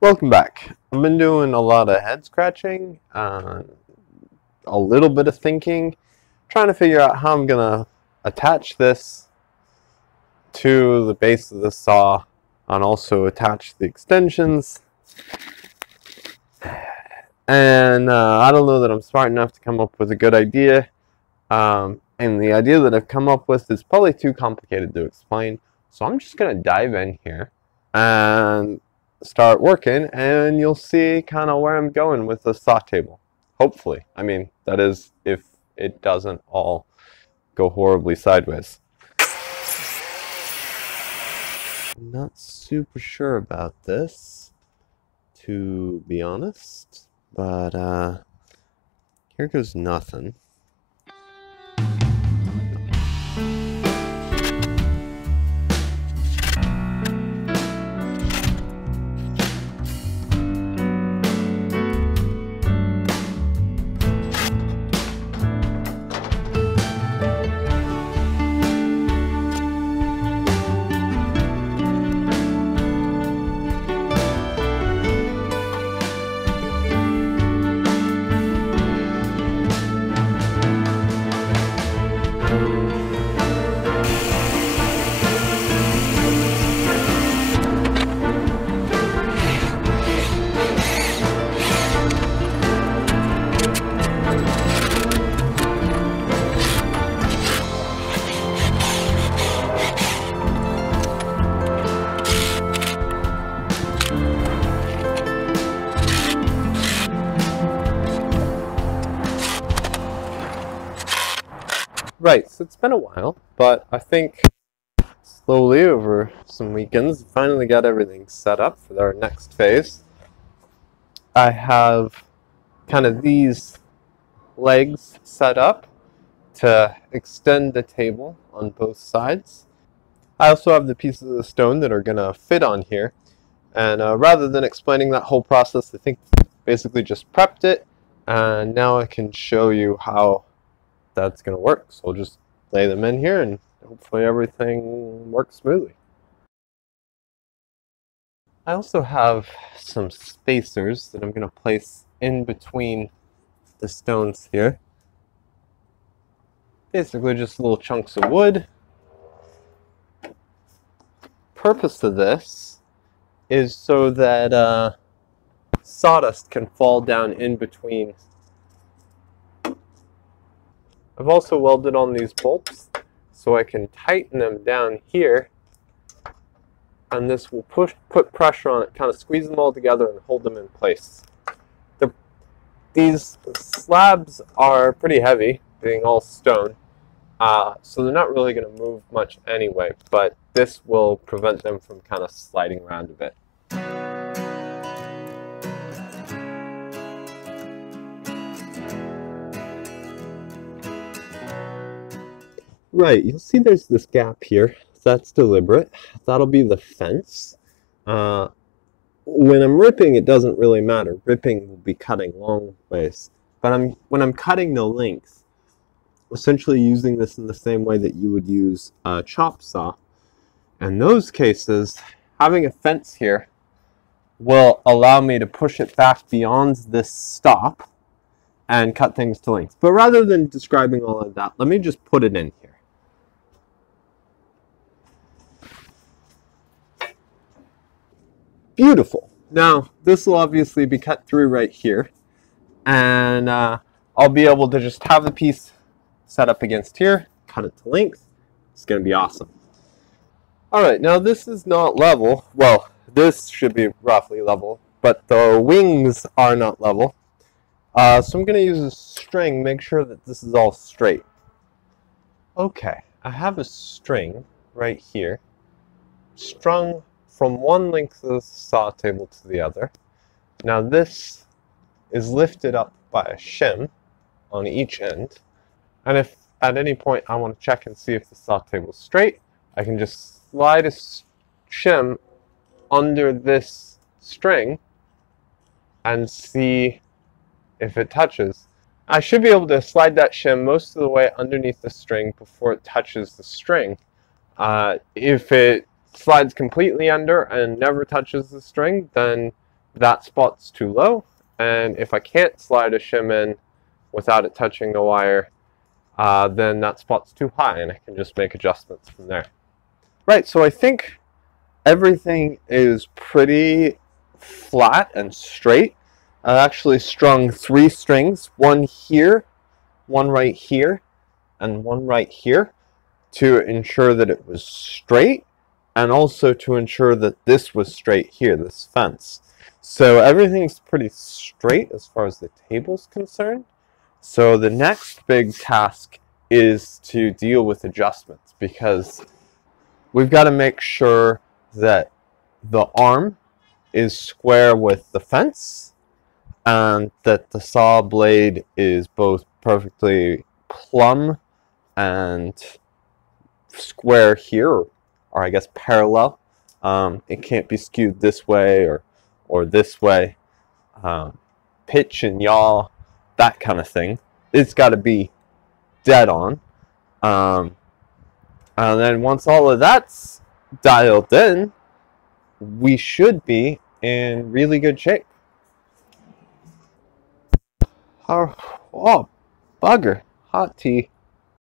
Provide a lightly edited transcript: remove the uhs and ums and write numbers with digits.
Welcome back. I've been doing a lot of head scratching, a little bit of thinking, trying to figure out how I'm gonna attach this to the base of the saw and also attach the extensions. And I don't know that I'm smart enough to come up with a good idea. And the idea that I've come up with is probably too complicated to explain. So I'm just gonna dive in here and start working, and you'll see kind of where I'm going with the saw table. Hopefully. I mean, that is if it doesn't all go horribly sideways. I'm not super sure about this, to be honest, but here goes nothing. Right, so it's been a while, but I think slowly over some weekends, finally got everything set up for our next phase. I have kind of these legs set up to extend the table on both sides. I also have the pieces of stone that are going to fit on here. And rather than explaining that whole process, I think basically just prepped it. And now I can show you how that's going to work. So we'll just lay them in here and hopefully everything works smoothly. I also have some spacers that I'm going to place in between the stones here. Basically just little chunks of wood. Purpose of this is so that sawdust can fall down in between. I've also welded on these bolts so I can tighten them down here, and this will put pressure on it, kind of squeeze them all together and hold them in place. These slabs are pretty heavy, being all stone, so they're not really going to move much anyway, but this will prevent them from kind of sliding around a bit. Right, you'll see there's this gap here. That's deliberate. That'll be the fence. When I'm ripping, it doesn't really matter. Ripping will be cutting long ways. But when I'm cutting the length, essentially using this in the same way that you would use a chop saw. In those cases, having a fence here will allow me to push it back beyond this stop and cut things to length. But rather than describing all of that, let me just put it in here. Beautiful. Now, this will obviously be cut through right here, and I'll be able to just have the piece set up against here, cut it to length. It's going to be awesome. All right, now this is not level. Well, this should be roughly level, but the wings are not level. So I'm going to use a string, make sure that this is all straight. Okay, I have a string right here, strung from one length of the saw table to the other. Now this is lifted up by a shim on each end, and if at any point I want to check and see if the saw table is straight, I can just slide a shim under this string and see if it touches. I should be able to slide that shim most of the way underneath the string before it touches the string. If it slides completely under and never touches the string, then that spot's too low, and if I can't slide a shim in without it touching the wire, then that spot's too high, and I can just make adjustments from there. Right, so I think everything is pretty flat and straight. I actually strung 3 strings, one here, one right here, and one right here, to ensure that it was straight, and also to ensure that this was straight here, this fence. So everything's pretty straight as far as the table's concerned. So the next big task is to deal with adjustments, because we've got to make sure that the arm is square with the fence, and that the saw blade is both perfectly plumb and square here, or I guess parallel. It can't be skewed this way or this way. Pitch and yaw, that kind of thing. It's got to be dead on. And then once all of that's dialed in, we should be in really good shape. Oh, bugger. Hot tea.